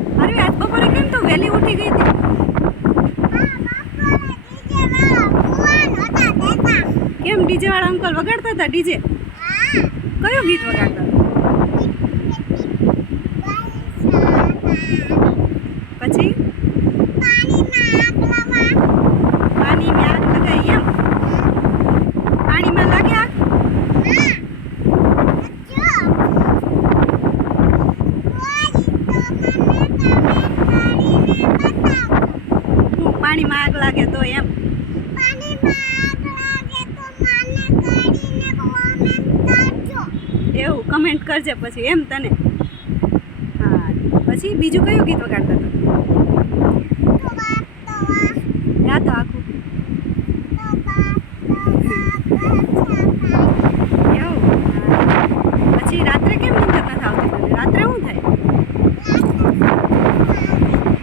અરે આજ બપોરે કેમ તો વહેલી ઉઠી ગઈ હતી? કેમ ડીજે વાળા અંકલ વગાડતા હતા ડીજે? કયું ગીત વગાડતા હતા? પછી પાણીમાં આગ લગાઈ એમ? પાણીમાં લાગ્યા? હું પાણીમાં આગ લાગે તો એમ? એવું કમેન્ટ કરજે પછી એમ તને. હા પછી બીજું કયું ગીત વગાડતા હતા? યા તો આખું એવું. પછી રાત્રે કેમ નીંદર નથી આવતી તને? રાત્રે શું થાય?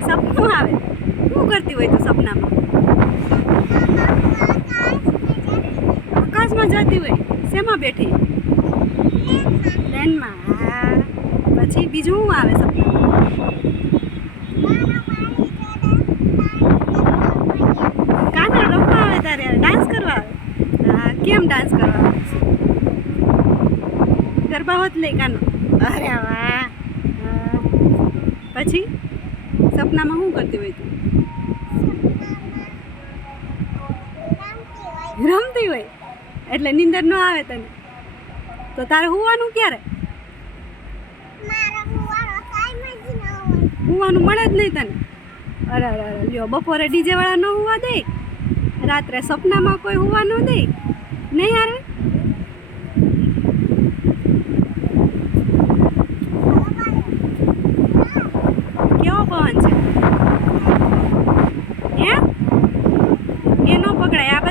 સપનું આવે? શું કરતી હોય તું સપનામાં? આકાશમાં જતી હોય? શેમાં બેઠી? ટ્રેનમાં. હા પછી બીજું શું આવે સપનામાં? કાનો રમવા આવે તારે? ડાન્સ કરવા આવે? હા કેમ ડાન્સ કરવા આવે? ગરબા હોત લે કાનો. અરે વાહ. પછી સપનામાં શું કરતી હોય તું? રમતી હોય એટલે નીંદર ન આવે તને? તો તારે હુવાનું ક્યારે? હુવાનું મળે જ નહીં તને? અરે અરે અરે લ્યો બપોરે ડીજે વાળા ન હુવા દે? રાત્રે સપનામાં કોઈ હુવા ન દે? નહીં હારે? કેવો પવન છે? હે? એ ન પકડાય આ